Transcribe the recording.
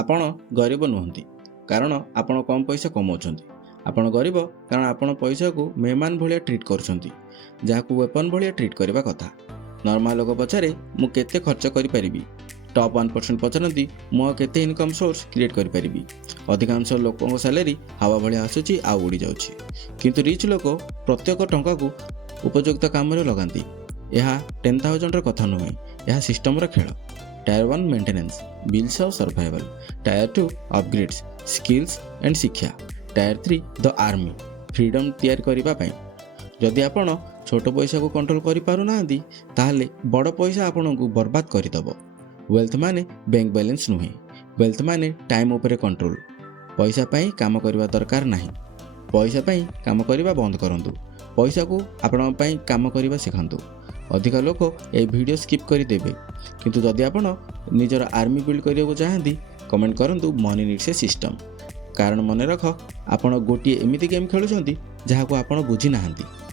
ଆପଣ ଗରିବ ନୁହନ୍ତି କାରଣ ଆପଣ କମ୍ ପଇସା କମାଉଛନ୍ତି। ଆପଣ ଗରିବ କାରଣ ଆପଣ ପଇସାକୁ ମେହମାନ ଭଳିଆ ଟ୍ରିଟ୍ କରୁଛନ୍ତି, ଯାହାକୁ ୱେପନ୍ ଭଳିଆ ଟ୍ରିଟ୍ କରିବା କଥା। ନର୍ମାଲ ଲୋକ ପଚାରେ ମୁଁ କେତେ ଖର୍ଚ୍ଚ କରିପାରିବି, ଟପ୍ 1% ପଚାରନ୍ତି ମୁଁ ଆଉ କେତେ ଇନକମ୍ ସୋର୍ସ କ୍ରିଏଟ୍ କରିପାରିବି। ଅଧିକାଂଶ ଲୋକଙ୍କ ସାଲାରୀ ହାୱା ଭଳିଆ ଆସୁଛି ଆଉ ଉଡ଼ିଯାଉଛି, କିନ୍ତୁ ରିଚ୍ ଲୋକ ପ୍ରତ୍ୟେକ ଟଙ୍କାକୁ ଉପଯୁକ୍ତ କାମରେ ଲଗାନ୍ତି। ଏହା 10,000ର କଥା ନୁହେଁ, ଏହା ସିଷ୍ଟମର ଖେଳ। Tier 1 ମେଣ୍ଟେନାନ୍ସ, ବିଲ୍ସ ଆଉ ସର୍ଭାଇଭାଲ୍। Tier 2 ଅପଗ୍ରେଡ୍ସ, ସ୍କିଲ୍ସ ଆଣ୍ଡ ଶିକ୍ଷା। Tier 3 ଦ ଆର୍ମି, ଫ୍ରିଡମ୍ ତିଆରି କରିବା ପାଇଁ। ଯଦି ଆପଣ ଛୋଟ ପଇସାକୁ କଣ୍ଟ୍ରୋଲ କରିପାରୁନାହାନ୍ତି ତାହେଲେ ବଡ଼ ପଇସା ଆପଣଙ୍କୁ ବର୍ବାଦ କରିଦେବ। ୱେଲ୍ଥ ମାନେ ବ୍ୟାଙ୍କ ବାଲାନ୍ସ ନୁହେଁ, ୱେଲ୍ଥ ମାନେ ଟାଇମ୍ ଉପରେ କଣ୍ଟ୍ରୋଲ। ପଇସା ପାଇଁ କାମ କରିବା ଦରକାର ନାହିଁ, ପଇସା ପାଇଁ କାମ କରିବା ବନ୍ଦ କରନ୍ତୁ। ପଇସାକୁ ଆପଣଙ୍କ ପାଇଁ କାମ କରିବା ଶିଖାନ୍ତୁ। ଅଧିକ ଲୋକ ଏହି ଭିଡ଼ିଓ ସ୍କିପ୍ କରିଦେବେ, କିନ୍ତୁ ଯଦି ଆପଣ ନିଜର ଆର୍ମି ବିଲ୍ଡ କରିବାକୁ ଚାହାନ୍ତି କମେଣ୍ଟ କରନ୍ତୁ ମନି ନିଡ୍ସ ଏ ସିଷ୍ଟମ୍। କାରଣ ମନେ ରଖ, ଆପଣ ଗୋଟିଏ ଏମିତି ଗେମ୍ ଖେଳୁଛନ୍ତି ଯାହାକୁ ଆପଣ ବୁଝିନାହାନ୍ତି।